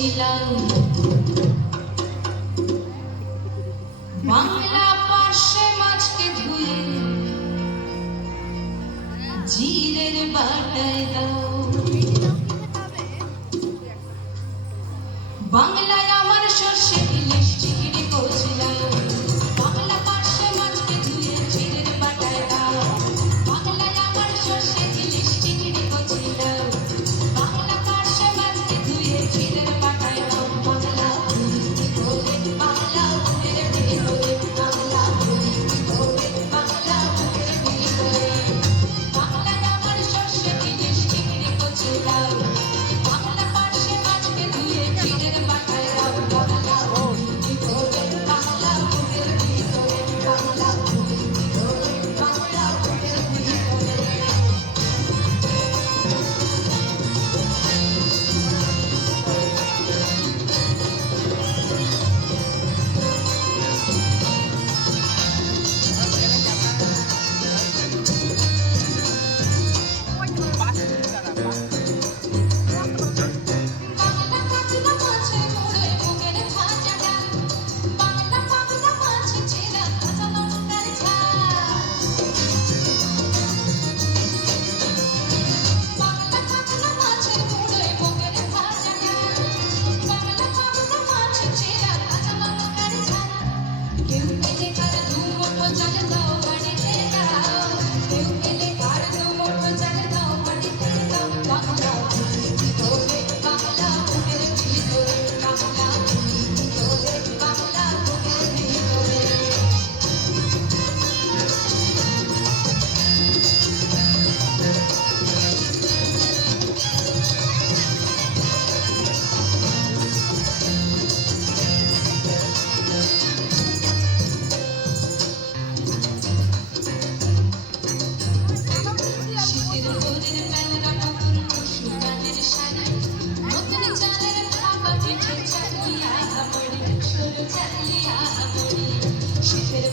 করছিলাম বাংলা পার্শ্বে মাছকে ধুয়ে জিরের বাটায় দাও। বাংলায় আমার সর্ষে ইলিশ চিংড়ি করছিলাম বাংলা পার্শ্বে মাছকে ধুয়ে জিরের বাটায় দাও। বাংলায় আমার সর্ষে ইলিশ চিংড়ি করছিলাম বাংলা পার্শ্বে মাছকে ধুয়ে জিরের বাটায় দাও। বাংলা বাংলা বাংলায় আমার সর্ষে ইলিশ চিংড়ি করছিলাম বাংলা পার্শ্বে মাছকে ধুয়ে জিরের বাটায় দাও। বাংলা শীতের